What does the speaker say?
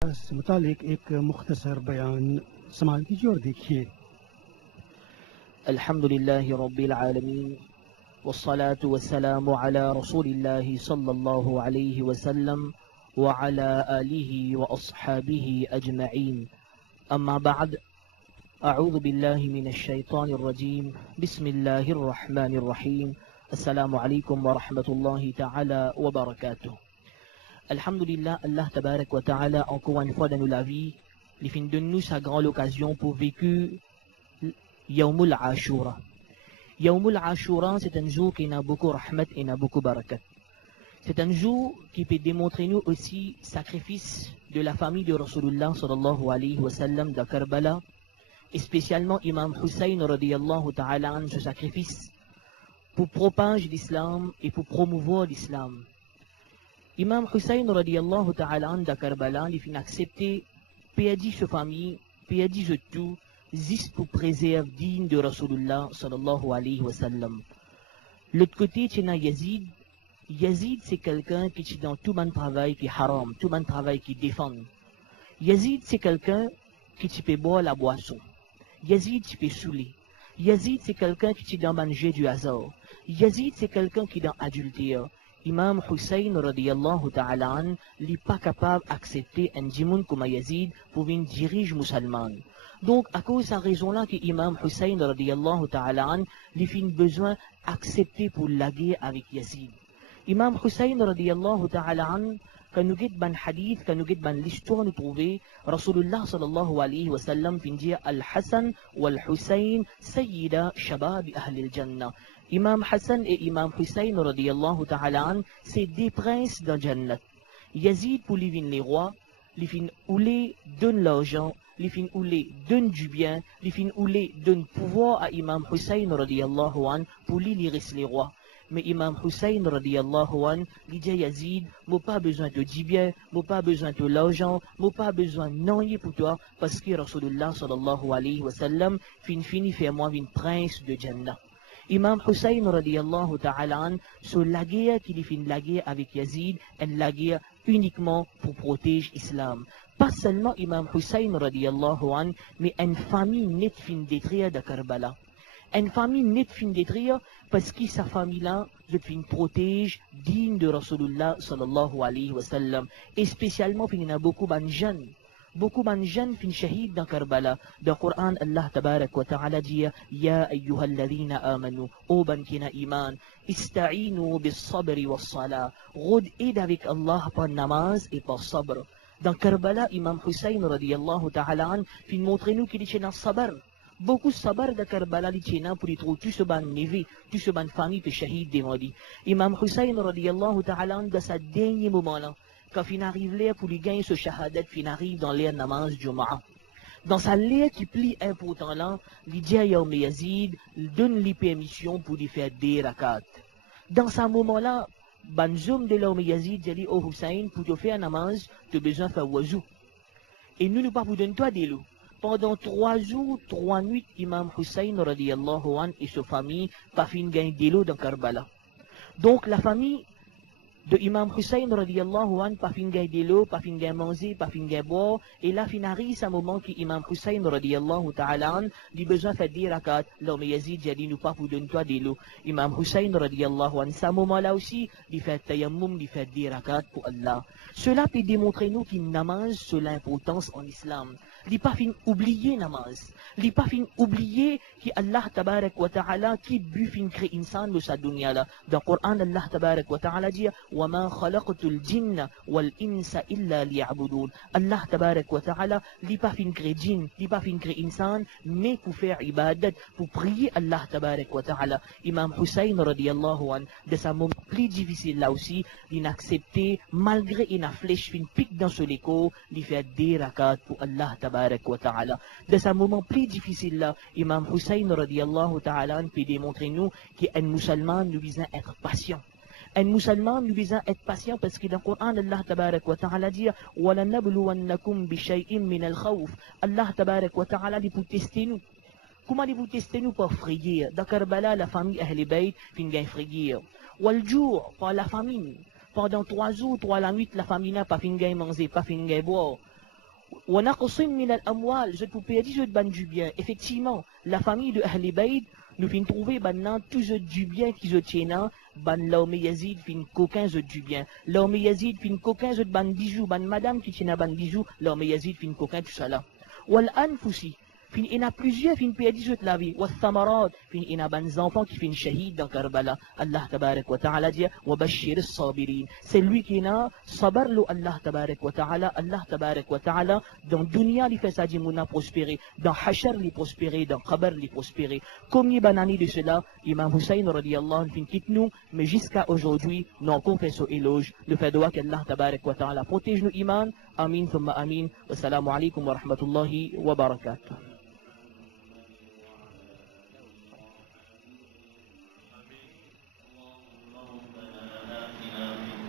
से मुतालिक एक मुख्तसर बयान समाल कीजिए और देखिए। अल्हम्दुलिल्लाहि रब्बिल आलमीन वस्सलातु वस्सलामु अला रसूलिल्लाहि सल्लल्लाहु अलैहि वसल्लम व अला आलिहि व अस्हाबिहि अजमईन। अम्मा बाद, अऊज़ु बिल्लाहि मिनश शैतानिर रजीम, बिस्मिल्लाहिर रहमानिर रहीम। अस्सलामु अलैकुम व रहमतुल्लाहि तआला व बरकातुहू। Alhamdulillah, Allah tabarak wa ta'ala, encore une fois dans la vie, il fin donne-nous sa grande occasion pour vécu Yawmul Ashura. Yawmul Ashura, c'est un jour qui a beaucoup rahmat et a beaucoup barakat. C'est un jour qui peut démontrer nous aussi sacrifice de la famille de Rasulullah sallallahu alayhi wa sallam de Karbala, et spécialement Imam Hussein radiyallahu ta'ala an, ce sacrifice pour propager l'islam et pour promouvoir l'islam. Imam Hussein radiyallahu ta'ala an de Karbala, il fin accepté, péadi sa famille, péadi de tout, juste pour préserver digne de Rasulullah sallallahu alayhi wa sallam. L'autre côté, tu as Yazid. Yazid, c'est quelqu'un qui est dans tout mon travail qui est haram, tout mon travail qui défend. Yazid, c'est quelqu'un qui peut boire la boisson. Yazid, tu peux saouler. Yazid, c'est quelqu'un qui est dans manger du hasard. Yazid, c'est quelqu'un qui est dans adultère. Imam Hussein radiyallahu ta'ala an n'est pas capable d'accepter un djimoun comme Yazid pour une dirige musulmane. Donc, à cause de cette raison-là que Imam Hussein radiyallahu ta'ala an lui fait besoin d'accepter pour la guerre avec Yazid. Imam Hussein radiyallahu ta'ala an, quand nous guide ban hadith, quand nous guide ban l'histoire, nous trouvons Rasulullah sallallahu alayhi wa sallam fin dire Al-Hassan wal-Hussein sayyida shabab ahli al-Jannah. Imam Hassan et Imam Hussein radiyallahu ta'ala an, c'est des princes dans Jannat. Yazid pour lui les rois, les fin oulé donne l'argent, les fin oulé donne du bien, les fin oulé donne pouvoir à Imam Hussein radiyallahu an pour lui les rois. Mais Imam Hussein radiyallahu an, il dit Yazid, moi pas besoin de du bien, moi pas besoin de l'argent, moi pas besoin de rien pour toi, parce que Rasulullah sallallahu alayhi wa sallam fini fait moi une prince de Jannah. Imam Hussein radiyallahu ta'ala an, sur la guerre qu'il fait la guerre avec Yazid, elle la guerre uniquement pour protéger l'islam. Pas seulement Imam Hussein radiyallahu an, mais une famille nette fin détruire de Karbala. Une famille nette fin détruire parce que sa famille-là, je fin protège digne de Rasulullah sallallahu alayhi wa sallam. Et spécialement, il y a beaucoup de jeunes. Beaucoup de jeunes fin shahid dans Karbala. Dans le Coran, Allah tabarak wa ta'ala dit Ya ayyuhalladhina amanu, ô ban kina iman, ista'inu bis sabri was salah. Rod aide avec Allah par namaz et par sabr. Dans Karbala, Imam Hussein radiyallahu ta'ala an fin montre nous qu'il est dans sabr. Beaucoup de sabar de Karbala li tient pour y trouver tout ce ban névé, tout ce ban famille de shahid des maudits. Imam Hussein radiyallahu ta'ala an, dans sa dernier moment là, quand il arrive là pour lui gagner ce shahadat, il arrive dans l'air namaz Jumu'ah. Dans sa lettre qui plie important là, il dit à Yawm Yazid, il donne lui permission pour lui faire des rakats. Dans ce moment là, ban zoom de Yawm Yazid dit au Hussein, pour te faire namaz, tu as besoin de faire wazou. Et nous pas pour donner toi des loups. Pendant 3 jours, 3 nuits, Imam Hussein radiyallahu an et sa famille pas fin gagner des lots dans Karbala. Donc la famille de Imam Hussein radiyallahu an pas fin gagner des lots, pas fin gagner manger, pas fin gagner boire. Et là, fin arrive un moment que Imam Hussein radiyallahu ta'ala an a besoin de faire des rakats. L'homme Yazid a dit nous pas pour donner toi des lots. Imam Hussein radiyallahu an, à ce moment-là aussi, il fait tayammum, il fait des rakats pour Allah. Cela peut démontrer nous qu'il namaz sur l'importance en islam. Il n'est pas fin oublier namaz. Il n'est pas fin oublier qu'Allah tabarak wa ta'ala qui but fin créer insan de sa dunya là. Dans le Coran, Allah tabarak wa ta'ala dit wa ma khalaqtul jinna wal insa illa liya'budun. Allah tabarak wa ta'ala il n'est pas fin créer djinn, il n'est pas fin créer insan, mais pour faire ibadat, pour prier Allah tabarak wa ta'ala. Imam Hussein radiyallahu an, de sa moment plus difficile là aussi, il a accepté malgré une flèche fin pique dans ce léco, il fait des rakats pour Allah tabarak wa ta'ala. De ce moment plus difficile là, Imam Hussein radiyallahu ta'ala peut démontrer nous qu'un musulman nous vise à être patient. Un musulman nous vise à être patient parce que dans le Coran, Allah tabarak wa ta'ala dit وَلَنَبْلُوَنَّكُمْ بِشَيْءٍ مِّنَ الْخَوْفِ. Allah tabarak wa ta'ala dit pour tester nous. Comment vous testez nous par frayeur? Dans Karbala, la famille Ahl Bayt fin gagne frayeur. Wal-jour, par la famine. Pendant 3 jours, 3 la nuit, la famille n'a pas fin gagne manger, pas fin gagne boire. Je te pédis du bien. Effectivement, la famille de Ahl Bayt, nous finissons trouver maintenant tout du bien qui se tient, ban l'homme Yazid fin coquin du bien. L'homme Yazid fin coquin ban bijou, ban madame qui tient ban bijou, l'homme Yazid fin coquin tout ça là. Wal anfusi. Fin il y a plusieurs fin pédis de la vie. Wa thamarat. Fin il y a ban enfants qui fin shahid dans Karbala. Allah tabarak wa ta'ala dit wa bashir as-sabirin. C'est lui qui n'a sabar lo Allah tabarak wa ta'ala. Allah tabarak wa ta'ala dans dunya li fait ça dit mouna prospérer, dans hashar li prospérer, dans qabr li prospérer. Comme il banani de cela, Imam Hussein radiyallahu anhu fin quitte nous, mais jusqu'à aujourd'hui, nous encore fait ce éloge. Le fait de voir qu'Allah tabarak wa ta'ala protège nous iman. Amin thumma amin. Wassalamu alaikum wa rahmatullahi wa barakatuh.